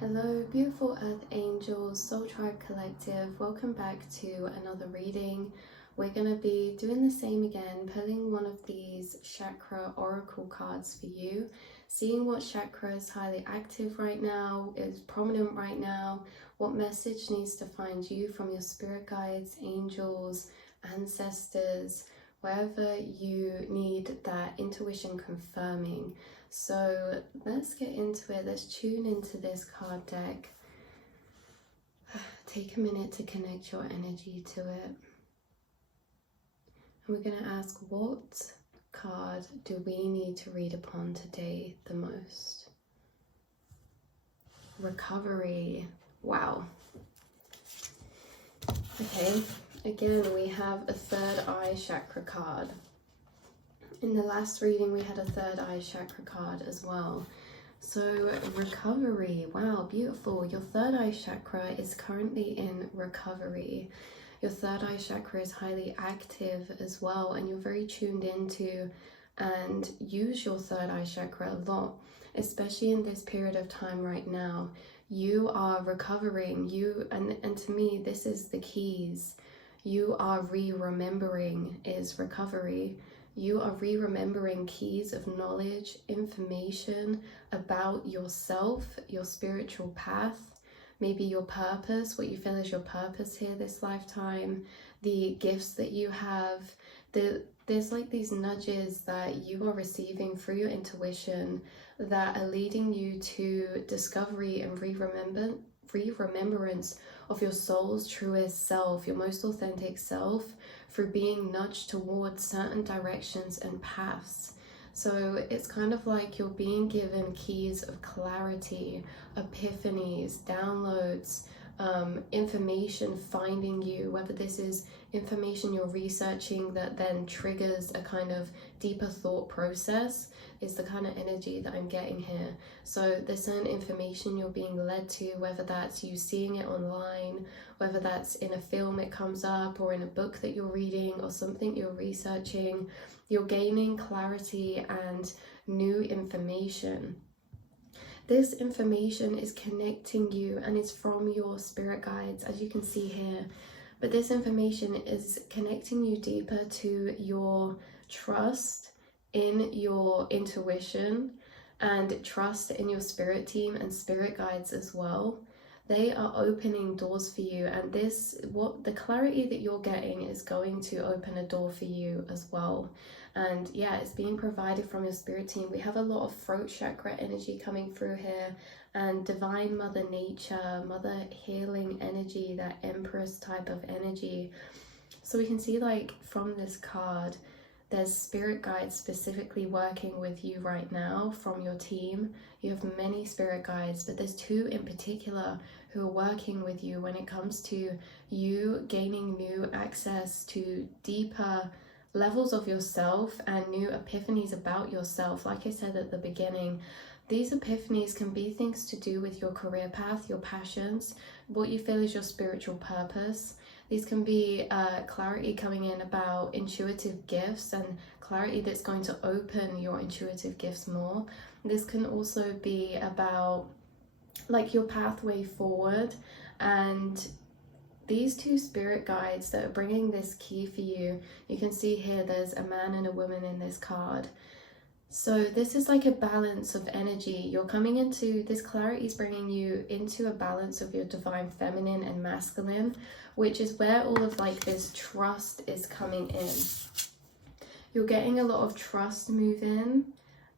Hello, beautiful Earth Angels, Soul Tribe Collective. Welcome back to another reading. We're going to be doing the same again, pulling one of these chakra oracle cards for you, seeing what chakra is highly active right now, is prominent right now, what message needs to find you from your spirit guides, angels, ancestors, wherever you need that intuition confirming. So let's get into it. Let's tune into this card deck. Take a minute to connect your energy to it. And we're going to ask, what card do we need to read upon today the most? Recovery. Wow. Okay, again, we have a third eye chakra card. In the last reading, we had a third eye chakra card as well. So recovery, wow, beautiful. Your third eye chakra is currently in recovery. Your third eye chakra is highly active as well, and you're very tuned into and use your third eye chakra a lot, especially in this period of time right now. You are recovering, and to me, this is the keys. You are remembering is recovery. You are remembering keys of knowledge, information about yourself, your spiritual path, maybe your purpose, what you feel is your purpose here this lifetime, the gifts that you have. There's like these nudges that you are receiving through your intuition that are leading you to discovery and remembrance of your soul's truest self, your most authentic self, through being nudged towards certain directions and paths. So it's kind of like you're being given keys of clarity, epiphanies, downloads, information finding you, whether this is information you're researching that then triggers a kind of deeper thought process, is the kind of energy that I'm getting here. So there's certain information you're being led to, whether that's you seeing it online, whether that's in a film it comes up, or in a book that you're reading, or something you're researching. You're gaining clarity and new information. This information is connecting you and it's from your spirit guides, as you can see here. But this information is connecting you deeper to your trust in your intuition and trust in your spirit team and spirit guides as well. They are opening doors for you, and the clarity that you're getting is going to open a door for you as well. And yeah, it's being provided from your spirit team. We have a lot of throat chakra energy coming through here, and divine mother nature, mother healing energy, that empress type of energy. So we can see, like, from this card, there's spirit guides specifically working with you right now from your team. You have many spirit guides, but there's two in particular who are working with you when it comes to you gaining new access to deeper levels of yourself and new epiphanies about yourself. Like I said at the beginning, these epiphanies can be things to do with your career path, your passions, what you feel is your spiritual purpose. These can be clarity coming in about intuitive gifts and clarity that's going to open your intuitive gifts more. This can also be about like your pathway forward, and these two spirit guides that are bringing this key for you. You can see here there's a man and a woman in this card. So this is like a balance of energy. You're coming into this clarity is bringing you into a balance of your divine feminine and masculine, which is where all of like this trust is coming in. You're getting a lot of trust move in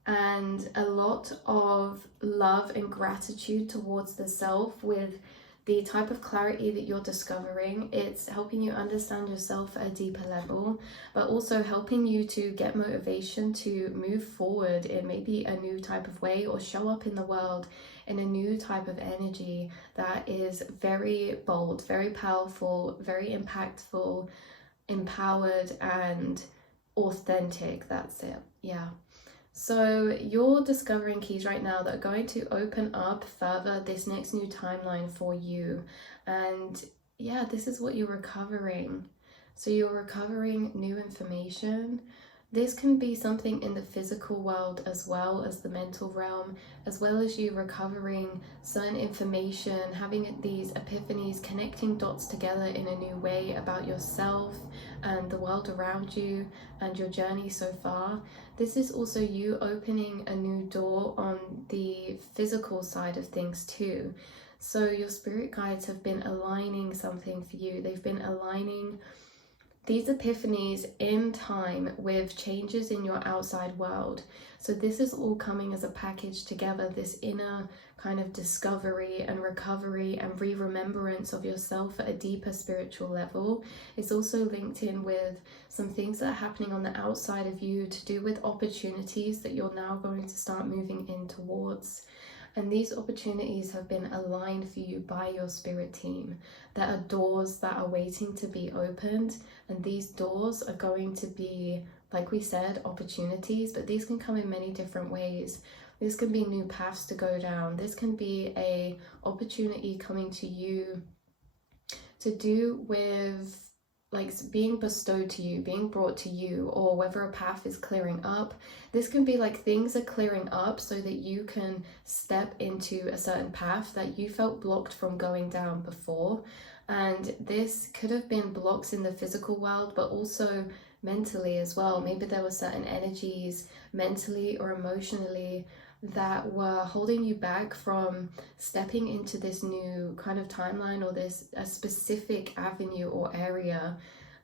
and a lot of love and gratitude towards the self with the type of clarity that you're discovering. It's helping you understand yourself at a deeper level, but also helping you to get motivation to move forward in maybe a new type of way, or show up in the world in a new type of energy that is very bold, very powerful, very impactful, empowered, and authentic. That's it. Yeah. So you're discovering keys right now that are going to open up further this next new timeline for you. And yeah, this is what you're recovering. So you're recovering new information, This can be something in the physical world as well as the mental realm, as well as you recovering certain information, having these epiphanies, connecting dots together in a new way about yourself and the world around you and your journey so far. This is also you opening a new door on the physical side of things too. So your spirit guides have been aligning something for you. They've been aligning these epiphanies in time with changes in your outside world. So this is all coming as a package together, this inner kind of discovery and recovery and re-remembrance of yourself at a deeper spiritual level. It's also linked in with some things that are happening on the outside of you to do with opportunities that you're now going to start moving in towards. And these opportunities have been aligned for you by your spirit team. There are doors that are waiting to be opened, and these doors are going to be, like we said, opportunities, but these can come in many different ways. This can be new paths to go down. This can be a opportunity coming to you to do with like being bestowed to you, being brought to you, or whether a path is clearing up. This can be like things are clearing up so that you can step into a certain path that you felt blocked from going down before. And this could have been blocks in the physical world, but also mentally as well. Maybe there were certain energies mentally or emotionally that were holding you back from stepping into this new kind of timeline or this a specific avenue or area.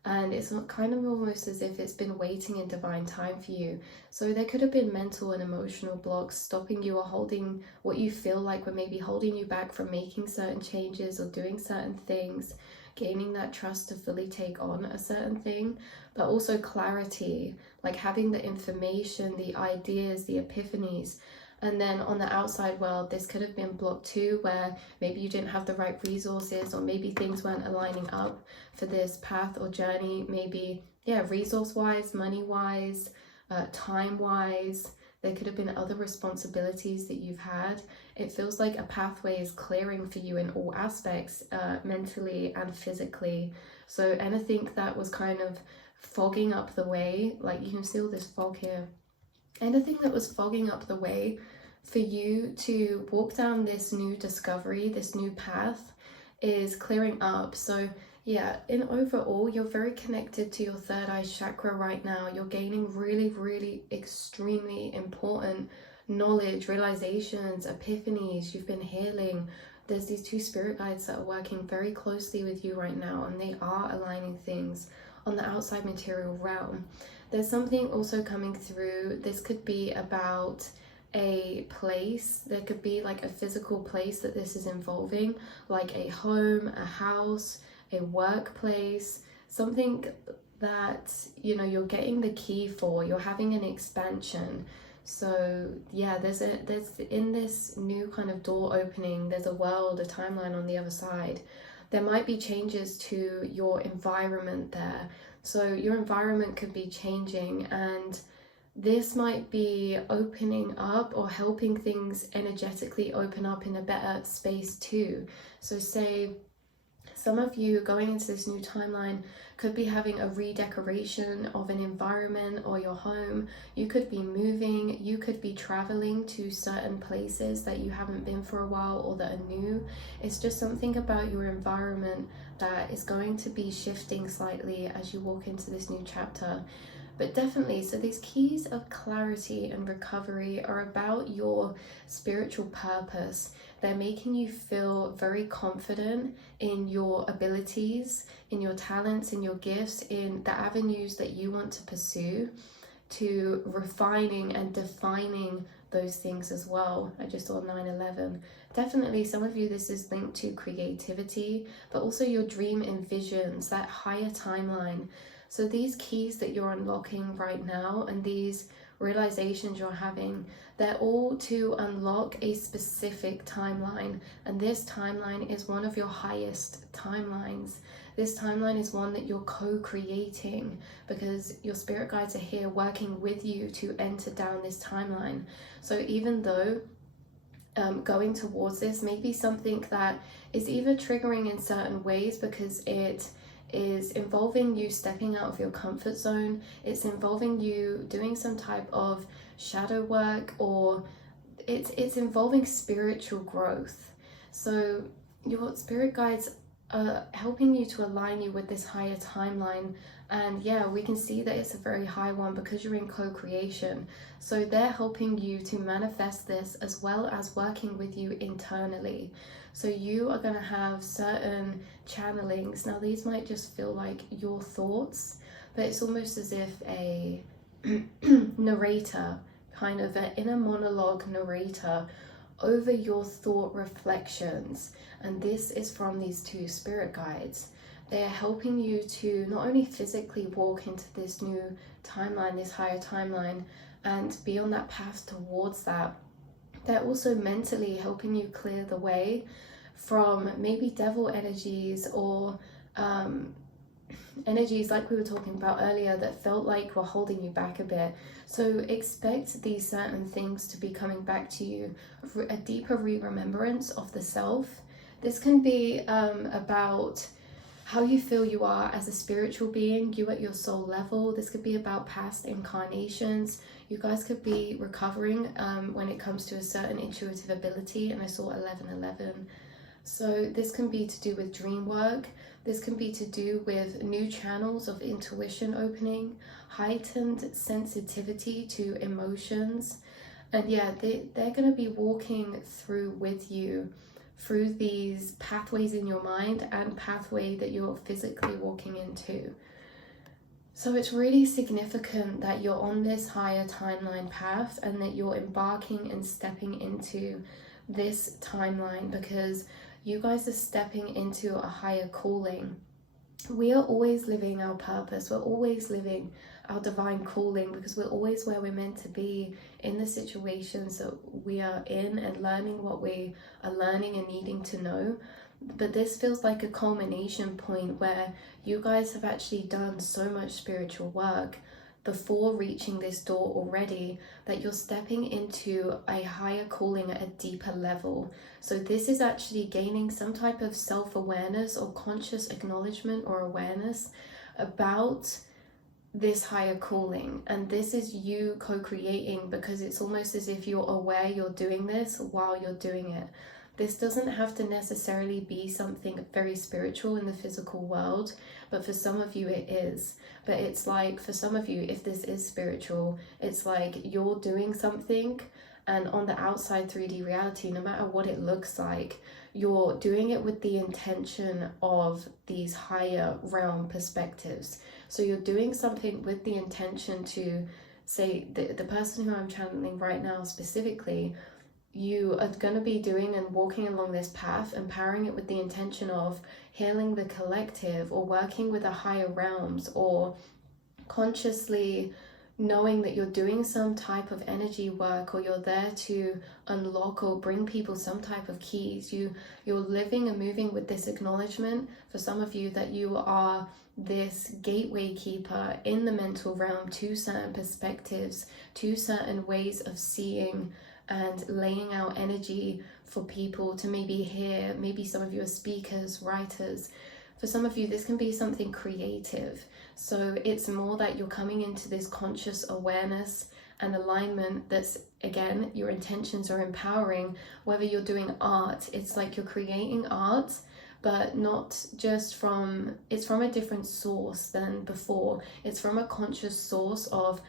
And it's kind of almost as if it's been waiting in divine time for you. So there could have been mental and emotional blocks stopping you or holding what you feel like were maybe holding you back from making certain changes or doing certain things, gaining that trust to fully take on a certain thing, but also clarity, like having the information, the ideas, the epiphanies. And then on the outside world, this could have been blocked too, where maybe you didn't have the right resources, or maybe things weren't aligning up for this path or journey. Maybe, resource-wise, money-wise, time-wise. There could have been other responsibilities that you've had. It feels like a pathway is clearing for you in all aspects, mentally and physically. So anything that was kind of fogging up the way, like you can see all this fog here, anything that was fogging up the way for you to walk down this new discovery, this new path, is clearing up. So yeah, in overall, you're very connected to your third eye chakra right now. You're gaining really, really extremely important knowledge, realizations, epiphanies. You've been healing. There's these two spirit guides that are working very closely with you right now, and they are aligning things on the outside material realm. There's something also coming through. This could be about a place. There could be like a physical place that this is involving, like a home, a house, a workplace, something that, you know, you're getting the key for, you're having an expansion. So yeah, there's in this new kind of door opening, there's a world, a timeline on the other side. There might be changes to your environment there. So your environment could be changing, and this might be opening up or helping things energetically open up in a better space too. So say some of you going into this new timeline could be having a redecoration of an environment or your home. You could be moving, you could be traveling to certain places that you haven't been for a while or that are new. It's just something about your environment that is going to be shifting slightly as you walk into this new chapter. But definitely, so these keys of clarity and recovery are about your spiritual purpose. They're making you feel very confident in your abilities, in your talents, in your gifts, in the avenues that you want to pursue, to refining and defining those things as well. I just saw 9/11. Definitely, some of you, this is linked to creativity, but also your dream and visions, that higher timeline. So these keys that you're unlocking right now and these realizations you're having, they're all to unlock a specific timeline. And this timeline is one of your highest timelines. This timeline is one that you're co-creating because your spirit guides are here working with you to enter down this timeline. So even though going towards this may be something that is either triggering in certain ways because it is involving you stepping out of your comfort zone. It's involving you doing some type of shadow work, or it's involving spiritual growth. So your spirit guides are helping you to align you with this higher timeline. And yeah, we can see that it's a very high one because you're in co-creation. So they're helping you to manifest this, as well as working with you internally. So you are going to have certain channelings. Now these might just feel like your thoughts, but it's almost as if a narrator, kind of an inner monologue narrator over your thought reflections. And this is from these two spirit guides. They are helping you to not only physically walk into this new timeline, this higher timeline, and be on that path towards that. They're also mentally helping you clear the way from maybe devil energies, or energies like we were talking about earlier that felt like were holding you back a bit. So expect these certain things to be coming back to you, a deeper remembrance of the self. This can be about how you feel you are as a spiritual being, you at your soul level. This could be about past incarnations. You guys could be recovering when it comes to a certain intuitive ability, and I saw 1111. So this can be to do with dream work. This can be to do with new channels of intuition opening, heightened sensitivity to emotions. And yeah, they're going to be walking through with you through these pathways in your mind and pathway that you're physically walking into. So it's really significant that you're on this higher timeline path and that you're embarking and stepping into this timeline, because you guys are stepping into a higher calling. We are always living our purpose. We're always living our divine calling, because we're always where we're meant to be in the situations that we are in, and learning what we are learning and needing to know. But this feels like a culmination point where you guys have actually done so much spiritual work before reaching this door already, that you're stepping into a higher calling at a deeper level. So this is actually gaining some type of self-awareness or conscious acknowledgement or awareness about this higher calling. And this is you co-creating, because it's almost as if you're aware you're doing this while you're doing it. This doesn't have to necessarily be something very spiritual in the physical world, but for some of you it is. But it's like, for some of you, if this is spiritual, it's like you're doing something, and on the outside 3D reality, no matter what it looks like, you're doing it with the intention of these higher realm perspectives. So you're doing something with the intention to, say, the person who I'm channeling right now specifically, you are going to be doing and walking along this path, empowering it with the intention of healing the collective, or working with the higher realms, or consciously knowing that you're doing some type of energy work, or you're there to unlock or bring people some type of keys. You're living and moving with this acknowledgement, for some of you, that you are this gateway keeper in the mental realm to certain perspectives, to certain ways of seeing and laying out energy for people to maybe hear. Maybe some of you are speakers, writers. For some of you, this can be something creative. So it's more that you're coming into this conscious awareness and alignment that's, again, your intentions are empowering. Whether you're doing art, it's like you're creating art, but not just it's from a different source than before. It's from a conscious source of,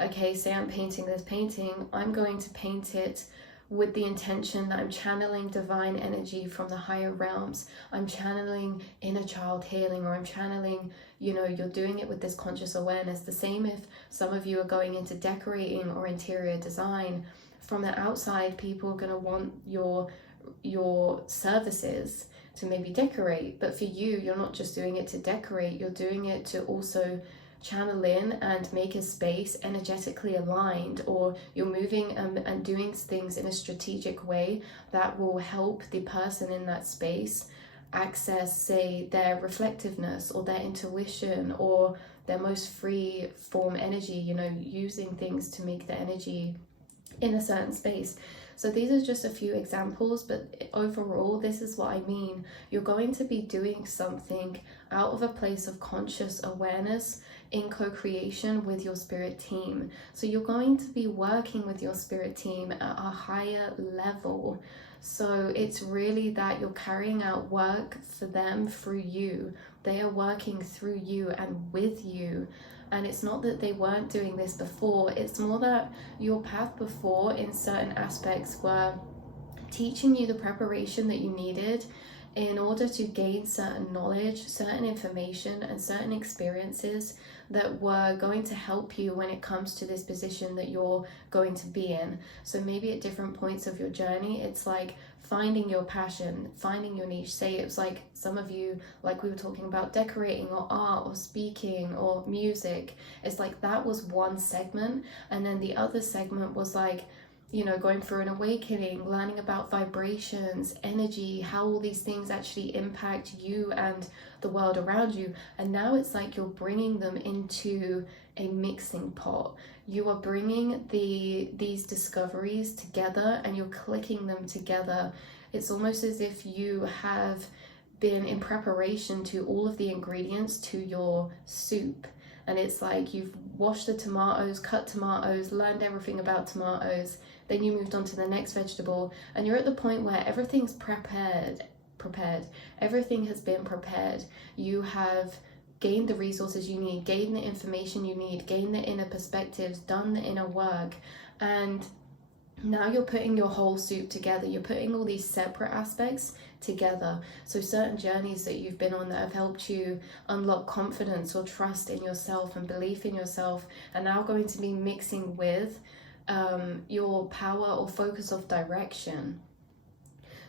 okay, say I'm painting this painting, I'm going to paint it with the intention that I'm channeling divine energy from the higher realms. I'm channeling inner child healing, or I'm channeling, you're doing it with this conscious awareness. The same if some of you are going into decorating or interior design. From the outside, people are going to want your services to maybe decorate, but for you, you're not just doing it to decorate, you're doing it to also channel in and make a space energetically aligned, or you're moving and doing things in a strategic way that will help the person in that space access, say, their reflectiveness or their intuition or their most free form energy, using things to make the energy in a certain space. So these are just a few examples, but overall, this is what I mean. You're going to be doing something out of a place of conscious awareness in co-creation with your spirit team. So you're going to be working with your spirit team at a higher level. So it's really that you're carrying out work for them through you. They are working through you and with you. And it's not that they weren't doing this before, it's more that your path before in certain aspects were teaching you the preparation that you needed in order to gain certain knowledge, certain information, and certain experiences that were going to help you when it comes to this position that you're going to be in. So maybe at different points of your journey, it's like finding your passion, finding your niche. Say it was like some of you, like we were talking about, decorating or art or speaking or music. It's like that was one segment, and then the other segment was like, you know, going through an awakening, learning about vibrations, energy, how all these things actually impact you and the world around you. And now it's like you're bringing them into a mixing pot. You are bringing these discoveries together and you're clicking them together. It's almost as if you have been in preparation to all of the ingredients to your soup. And it's like you've washed the tomatoes, cut tomatoes, learned everything about tomatoes, then you moved on to the next vegetable, and you're at the point where everything's prepared. Everything has been prepared. You have gained the resources you need, gained the information you need, gained the inner perspectives, done the inner work, and now you're putting your whole soup together. You're putting all these separate aspects together. So certain journeys that you've been on that have helped you unlock confidence or trust in yourself and belief in yourself are now going to be mixing with your power or focus of direction.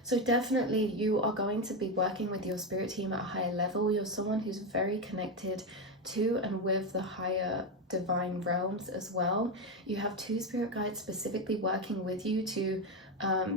So definitely you are going to be working with your spirit team at a higher level. You're someone who's very connected to and with the higher divine realms as well. You have two spirit guides specifically working with you to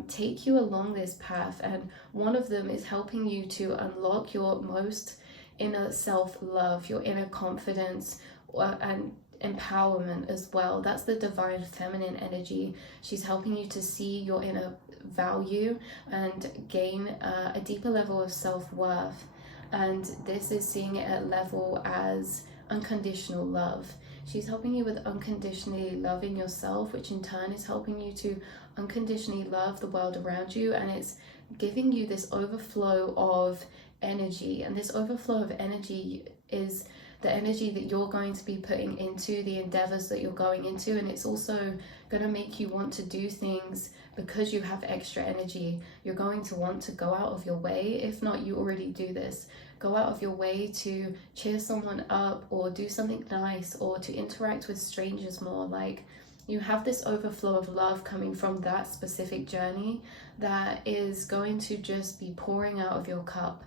take you along this path, and one of them is helping you to unlock your most inner self-love, your inner confidence, and empowerment as well. That's the divine feminine energy. She's helping you to see your inner value and gain a deeper level of self-worth, and this is seeing it at level as unconditional love. She's helping you with unconditionally loving yourself, which in turn is helping you to unconditionally love the world around you, and it's giving you this overflow of energy. And this overflow of energy is the energy that you're going to be putting into the endeavors that you're going into, and it's also going to make you want to do things because you have extra energy. You're going to want to go out of your way, if not you already do this, go out of your way to cheer someone up or do something nice or to interact with strangers more. Like, you have this overflow of love coming from that specific journey that is going to just be pouring out of your cup.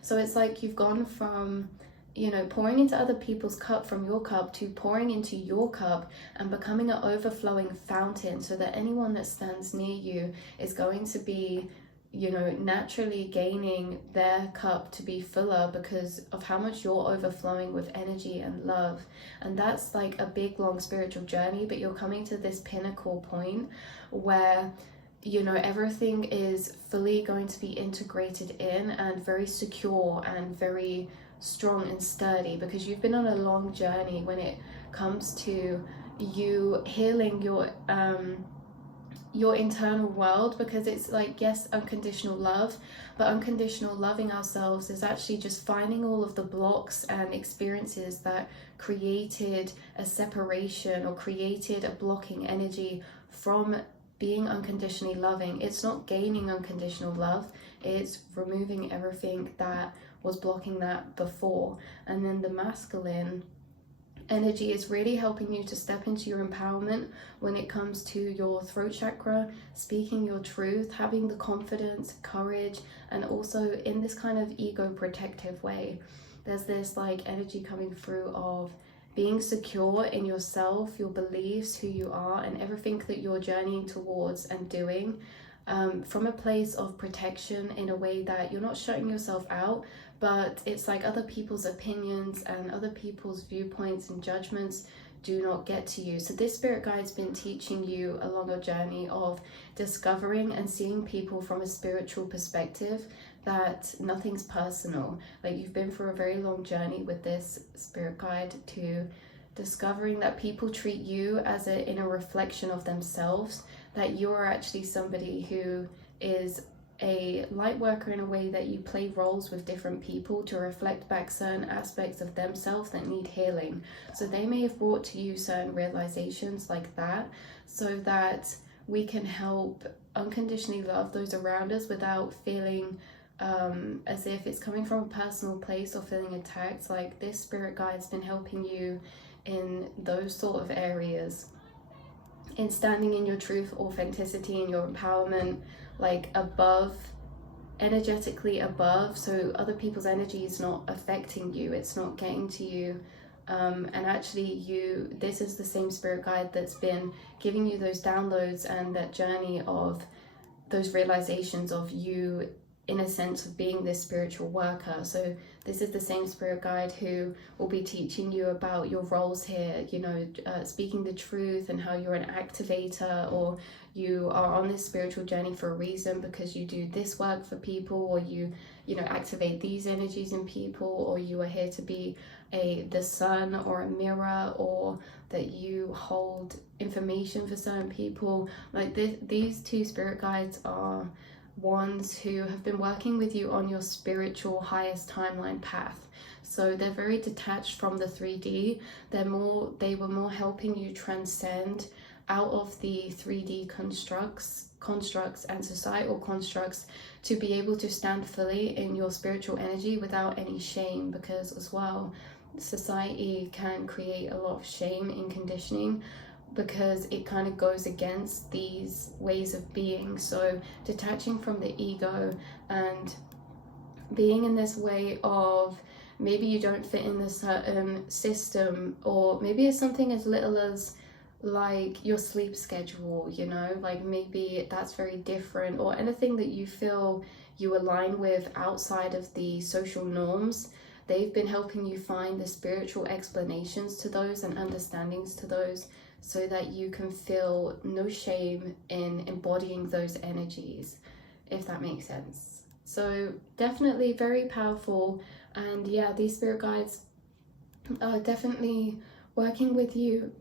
So it's like you've gone from, you know, pouring into other people's cup from your cup to pouring into your cup and becoming an overflowing fountain, so that anyone that stands near you is going to be, you know, naturally gaining their cup to be fuller because of how much you're overflowing with energy and love. And that's like a big, long spiritual journey, but you're coming to this pinnacle point where, you know, everything is fully going to be integrated in and very secure and very strong and sturdy, because you've been on a long journey when it comes to you healing your internal world. Because it's like, yes, unconditional love, but unconditional loving ourselves is actually just finding all of the blocks and experiences that created a separation or created a blocking energy from being unconditionally loving. It's not gaining unconditional love, it's removing everything that was blocking that before. And then the masculine energy is really helping you to step into your empowerment when it comes to your throat chakra, speaking your truth, having the confidence, courage, and also in this kind of ego protective way. There's this like energy coming through of being secure in yourself, your beliefs, who you are, and everything that you're journeying towards and doing, from a place of protection, in a way that you're not shutting yourself out, but it's like other people's opinions and other people's viewpoints and judgments do not get to you. So this spirit guide's been teaching you along a journey of discovering and seeing people from a spiritual perspective, that nothing's personal. Like, you've been through a very long journey with this spirit guide to discovering that people treat you as in a reflection of themselves, that you're actually somebody who is a light worker in a way that you play roles with different people to reflect back certain aspects of themselves that need healing. So they may have brought to you certain realizations like that, so that we can help unconditionally love those around us without feeling as if it's coming from a personal place or feeling attacked. Like, this spirit guide's been helping you in those sort of areas, in standing in your truth, authenticity, and your empowerment, like above, energetically above, so other people's energy is not affecting you, it's not getting to you. And actually this is the same spirit guide that's been giving you those downloads and that journey of those realizations of you, in a sense, of being this spiritual worker. So this is the same spirit guide who will be teaching you about your roles here, you know, speaking the truth, and how you're an activator, or you are on this spiritual journey for a reason, because you do this work for people, or you know, activate these energies in people, or you are here to be the sun or a mirror, or that you hold information for certain people. Like these two spirit guides are ones who have been working with you on your spiritual highest timeline path. So they're very detached from the 3D. They were more helping you transcend out of the 3D constructs and societal constructs, to be able to stand fully in your spiritual energy without any shame, because as well, society can create a lot of shame in conditioning, because it kind of goes against these ways of being. So detaching from the ego and being in this way of, maybe you don't fit in a certain system, or maybe it's something as little as like your sleep schedule, you know, like maybe that's very different, or anything that you feel you align with outside of the social norms. They've been helping you find the spiritual explanations to those and understandings to those, so that you can feel no shame in embodying those energies, if that makes sense. So definitely very powerful. And yeah, these spirit guides are definitely working with you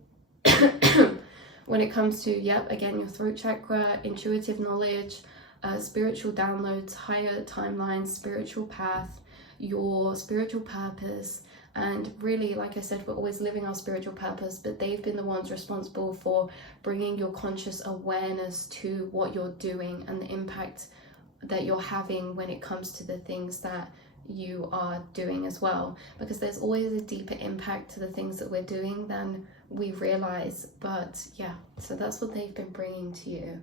when it comes to, yep, again, your throat chakra, intuitive knowledge, spiritual downloads, higher timelines, spiritual path, your spiritual purpose. And really, like I said, we're always living our spiritual purpose, but they've been the ones responsible for bringing your conscious awareness to what you're doing and the impact that you're having when it comes to the things that you are doing as well, because there's always a deeper impact to the things that we're doing than we realize. But yeah, so that's what they've been bringing to you.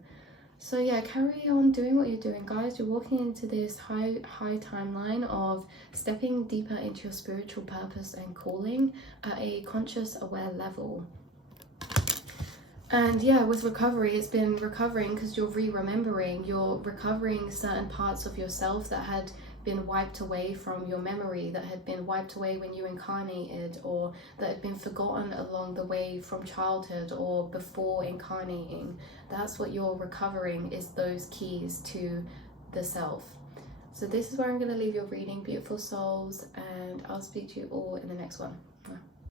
So yeah, carry on doing what you're doing, guys. You're walking into this high timeline of stepping deeper into your spiritual purpose and calling at a conscious, aware level. And yeah, with recovery, it's been recovering because you're remembering, you're recovering certain parts of yourself that had been wiped away from your memory, that had been wiped away when you incarnated, or that had been forgotten along the way from childhood or before incarnating. That's what you're recovering, is those keys to the self. So this is where I'm going to leave your reading, beautiful souls, and I'll speak to you all in the next one.